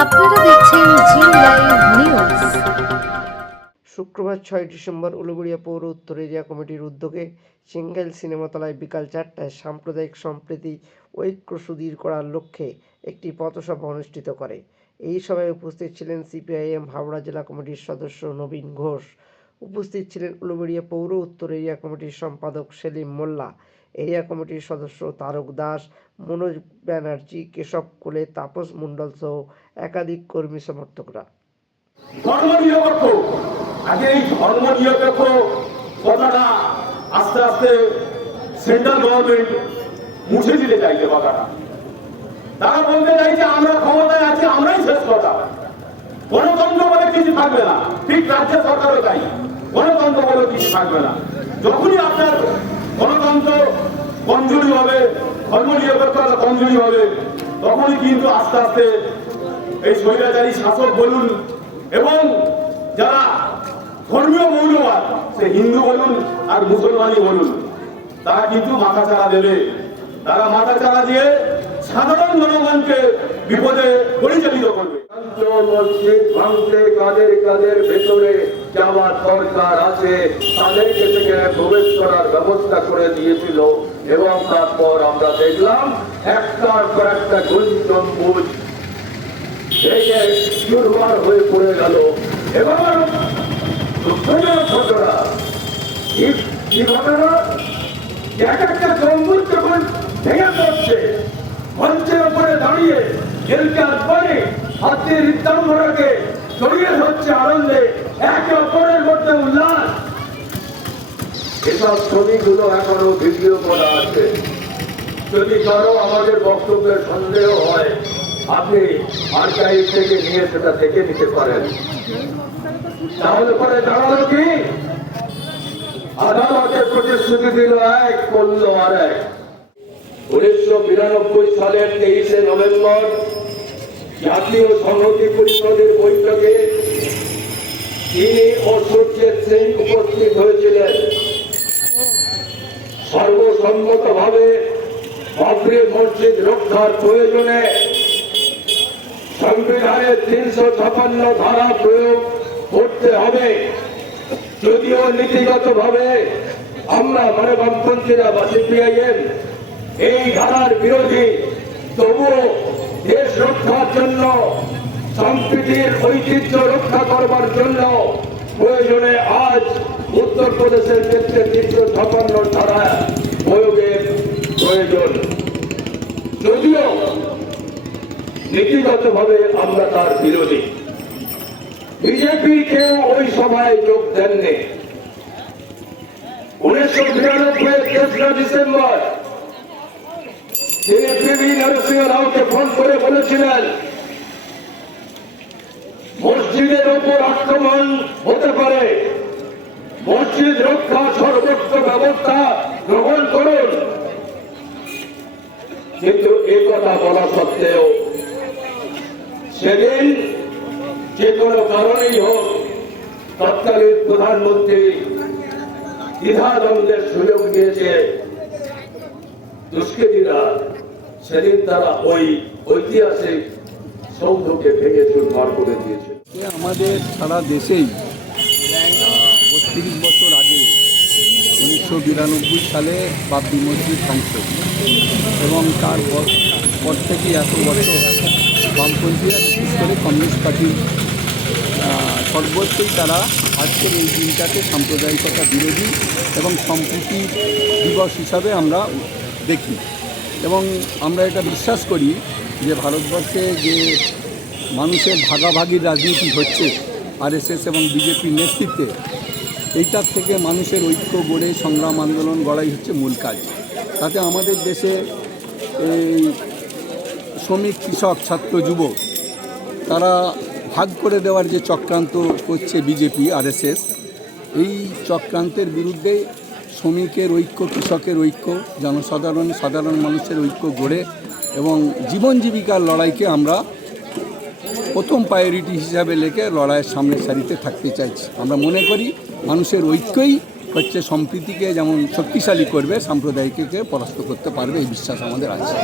আপনারা দেখছেন জি live news. শুক্রবার ছয় ডিসেম্বর উলুবেড়িয়া পৌর উত্তর এরিয়া কমিটির উদ্যোগে সিঙ্গেল সিনেমাতলায় বিকাল চারটায় সাম্প্রদায়িক সম্প্রীতি, ঐক্য সুদীর করার লক্ষ্যে একটি পথসভা অনুষ্ঠিত করে। এই সভায় উপস্থিত ছিলেন সিপিআইএম হাওড়া জেলা কমিটির সদস্য নবীন ঘোষ। উপস্থিত ছিলেন উলুবেড়িয়া পৌর উত্তর এরিয়া কমিটির সম্পাদক সেলিম মোল্লা। এরিয়া কমিটির সদস্য তারক দাস, মনোজ ব্যানার্জি, কেশব কোলে, তাপস মণ্ডল সহ একাধিক কর্মী সমর্থকরা। ধর্ম নিরপেক্ষ আগে এই ধর্ম নিরপেক্ষ কথাটা আস্তে আস্তে সেন্ট্রাল গভর্নমেন্ট মুছে দিতে চাইছে কথাটা। তারা বলতে চাইছে, আমরা ক্ষমতায় আছি, আমরাই শেষ কথা। গণতন্ত্র বলে কিছু থাকবে না। ঠিক রাজ্য সরকারও তাই। গণতন্ত্র বলে কিছু থাকবে না। যখনই আপনার গণতন্ত্র কমজোরি হবে ধর্ম নিরপেক্ষতা কমজোরি হবে, তখনই কিন্তু আস্তে আস্তে এই স্বৈরাচারী শাসক বলুন এবং যারা ধর্মীয় সে হিন্দু বলুন আর মুসলমানই বলুন, তারা কিন্তু মাথা চাড়া দেবে। তারা মাথা চাড়া দিয়ে সাধারণ জনগণকে বিপদে পরিচালিত করবে। কাদের কাদের ভেতরে যাওয়ার দরকার আছে, তাদেরকে সেখানে প্রবেশ করার ব্যবস্থা করে দিয়েছিল এবং তারপর আমরা দেখলাম একটার পর একটা গঞ্জম্বুজ হয়ে পড়ে গেল। ঘটনা এক একটা ভেঙে মঞ্চের দাঁড়িয়ে ধরছে আনন্দে, একে উল্লাস এসব ছবিগুলো এখনও ভিডিও করা আছে। যদি কারও আমাদের বক্তব্যের সন্দেহ হয়, আপনি আর্কাইভ থেকে নিয়ে সেটা দেখে নিতে পারেন। তাহলে পরে দাঁড়াল কি? আদালতের প্রতিশ্রুতি দিল এক, করল আর এক উনিশশো বিরানব্বই সালের তেইশে নভেম্বর জাতীয় সংহতি পরিষদের বৈঠকে তিনি ও সূর্যের সিং উপস্থিত হয়েছিলেন। সর্বসম্মতভাবে বাবরি মসজিদ রক্ষার প্রয়োজনে সংবিধানের তিনশো ছাপান্ন ধারা প্রয়োগ করতে হবে। যদিও নীতিগত ভাবে আমরা মানে বামপন্থীরা বা সিপিআইএম এই ধারার বিরোধী, তবুও দেশ রক্ষার জন্য, সম্প্রীতির ঐতিহ্য রক্ষা করবার জন্য প্রয়োজনে আজ উত্তরপ্রদেশের ক্ষেত্রে তিনশো ছাপান্ন ধারা প্রয়োগের প্রয়োজন। যদিও নীতিগতভাবে আমরা তার বিরোধী। বিজেপি কেউ ওই সভায় যোগ দেননি। উনিশশো বিরানব্বই তেসরা ডিসেম্বর, তিনি পিভি নরসিংহ রাওকে ফোন করে বলেছিলেন, মসজিদের ওপর আক্রমণ হতে পারে। মসজিদ রক্ষা সর্বোচ্চ ব্যবস্থা গ্রহণ করুন। কিন্তু এ কথা বলা সত্ত্বেও সেদিন যে কোনো কারণেই হোক তৎকালীন প্রধানমন্ত্রী দ্বিধাদ্বন্দ্বের সুযোগ দিয়েছে। দুষ্কৃতীরা সেদিন তারা ওই ঐতিহাসিক সৌধকে ভেঙে চুরমার করে দিয়েছে। আমাদের সারা দেশেই বত্রিশ বছর আগে উনিশশো বিরানব্বই সালে বাবরি মসজিদ ধ্বংস এবং তার পর থেকে এত বছর বামপন্থীরা বিশেষ করে কমিউনিস্ট পার্টির সর্বোচ্চই তারা আজকের এই দিনটাকে সাম্প্রদায়িকতা বিরোধী এবং সম্প্রীতি দিবস হিসাবে আমরা দেখি। এবং আমরা এটা বিশ্বাস করি যে ভারতবর্ষে যে মানুষের ভাগাভাগির রাজনীতি হচ্ছে আরএসএস এবং বিজেপির নেতৃত্বে এইটার থেকে মানুষের ঐক্য গড়ে সংগ্রাম আন্দোলন গড়াই হচ্ছে মূল কাজ। তাতে আমাদের দেশে এই শ্রমিক, কৃষক, ছাত্র যুব তারা ভাগ করে দেওয়ার যে চক্রান্ত করছে বিজেপি, আরএসএস, এই চক্রান্তের বিরুদ্ধে শ্রমিকের ঐক্য, কৃষকের ঐক্য, জনসাধারণ, সাধারণ মানুষের ঐক্য গড়ে এবং জীবন জীবিকার লড়াইকে আমরা প্রথম প্রায়োরিটি হিসাবে লেখে লড়াইয়ের সামনে সারিতে থাকতে চাইছি। আমরা মনে করি মানুষের ঐক্যই হচ্ছে সম্প্রীতিকে যেমন শক্তিশালী করবে, সাম্প্রদায়িককে পরাস্ত করতে পারবে, এই বিশ্বাস আমাদের আছে।